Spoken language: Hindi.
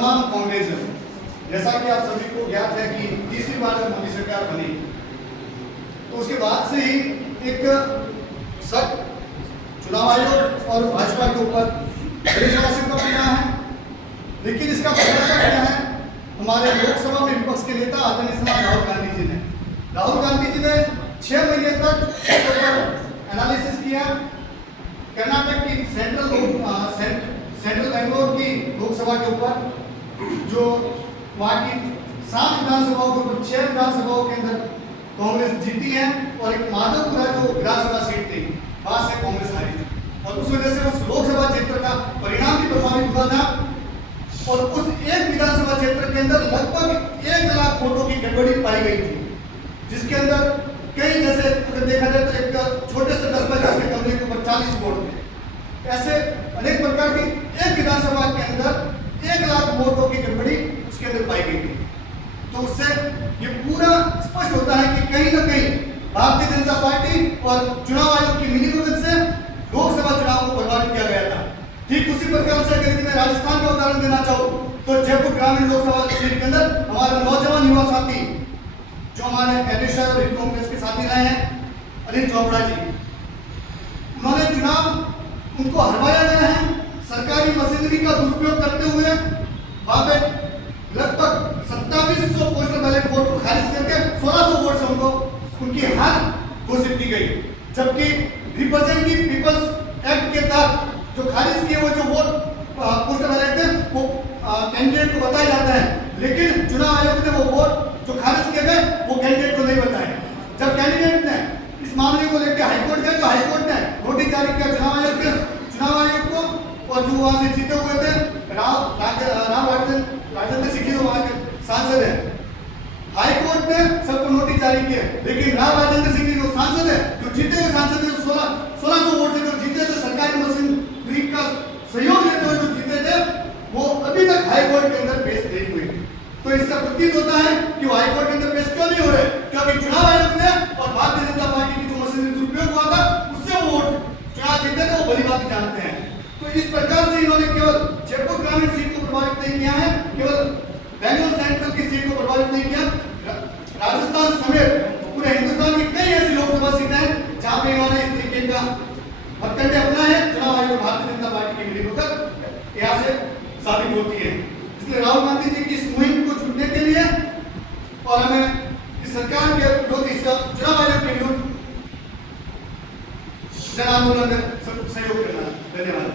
तमाम कांग्रेस, जैसा कि आप सभी को ज्ञात है कि तीसरी बार जब मोदी सरकार बनी तो उसके बाद से ही एक शक चुनाव आयोग और भाजपा के ऊपर शासन का बना है। लेकिन इसका फैसला क्या है, हमारे लोकसभा में विपक्ष के नेता आदरणीय श्री राहुल गांधी जी ने 6 महीने तक एनालिसिस किया। कर्नाटक की सेंट्रल बेंगलोर की लोकसभा के ऊपर, जो वहाँ की 7 विधानसभाओं के ऊपर 6 विधानसभाओं के अंदर कांग्रेस जीती है और एक माधवपुरा जो विधानसभा सीट थी वहां से कांग्रेस हारी थी और उस वजह से उस लोकसभा क्षेत्र का परिणाम भी प्रभावित हुआ था। और उस एक विधानसभा क्षेत्र के अंदर लगभग 1 लाख वोटों की गड़बड़ी पाई गई थी, जिसके अंदर कई, जैसे अगर देखा जाए तो एक छोटे से 10 बाय 10 के कमरे के ऊपर 40 वोट थे। ऐसे अनेक प्रकार की एक विधानसभा के अंदर 1 लाख वोटों की गड़बड़ी उसके अंदर पाई गई थी। तो उससे ये पूरा स्पष्ट होता है कि कहीं ना कहीं भारतीय जनता पार्टी और चुनाव आयोग की मिलीभगत से लोकसभा चुनाव को प्रभावित किया गया था। ठीक उसी प्रकार से अगर मैं राजस्थान का उदाहरण देना चाहूँ तो जयपुर ग्रामीण लोकसभा सीट के अंदर हमारे नौजवान युवा साथी, जो हमारे एडिशा और कांग्रेस के साथी रहे हैं, अनिल चोपड़ा जी, उन्होंने चुनाव उनको हरवाया गया है। सरकारी मशीनरी का दुरुपयोग करते हुए वहां पे लगभग 2700 पोस्टल बैलेट वोट को खारिज करके 1600 वोट से उनको उनकी हार घोषित की गई। जबकि रिप्रेजेंटेटिव पीपल्स एक्ट के तहत जो खारिज किए हुए जो वोट पोस्टल बैलेट थे वो कैंडिडेट को बताया जाता है, लेकिन चुनाव आयोग ने वो वोट जो खारिज किए गए वो कैंडिडेट को नहीं बताए। जब कैंडिडेट ने इस मामले को लेकर हाईकोर्ट गए तो हाईकोर्ट ने नोटिस जारी किया चुनाव आयोग को, और जो वहां से जीते हुए थे राजेंद्र सिंह जो वहां के सांसद है, हाईकोर्ट ने सबको नोटिस जारी किया, लेकिन राजेंद्र सिंह जो सांसद है, जो जीते हुए सांसद है, 1600 वोट से जो जीते थे, सरकारी मशीनरी का सहयोग लेते हुए जो जीते थे, वो अभी तक हाईकोर्ट के अंदर पेश नहीं हुए। तो इससे प्रतीत होता है कि वो हाईकोर्ट के अंदर पेश क्यों नहीं हो रहे, क्योंकि चुनाव आयोग ने और भारतीय जनता पार्टी की जो मशीनरी दुरुपयोग हुआ था उससे वो वोट चुनाव जीते थे, वो भली बात जानते हैं। तो इस प्रकार से इन्होंने केवल जयपुर ग्रामीण सीट को प्रभावित नहीं किया है, केवल बेंगलोर सेंट्रल की सीट को प्रभावित नहीं किया, राजस्थान समेत पूरे हिंदुस्तान की कई ऐसी लोकसभा सीटें हैं जहां पे इन्होंने इस तरीके का हथकंडे अपना है। चुनाव आयोग भारतीय जनता पार्टी की मिलीभगत यहाँ से साबित होती है। इसलिए राहुल गांधी जी की इस मुहिम को छूटने के लिए और हमें इस सरकार के विरोध, इस चुनाव आयोग के विरुद्ध जन आंदोलन में सहयोग करना है। धन्यवाद।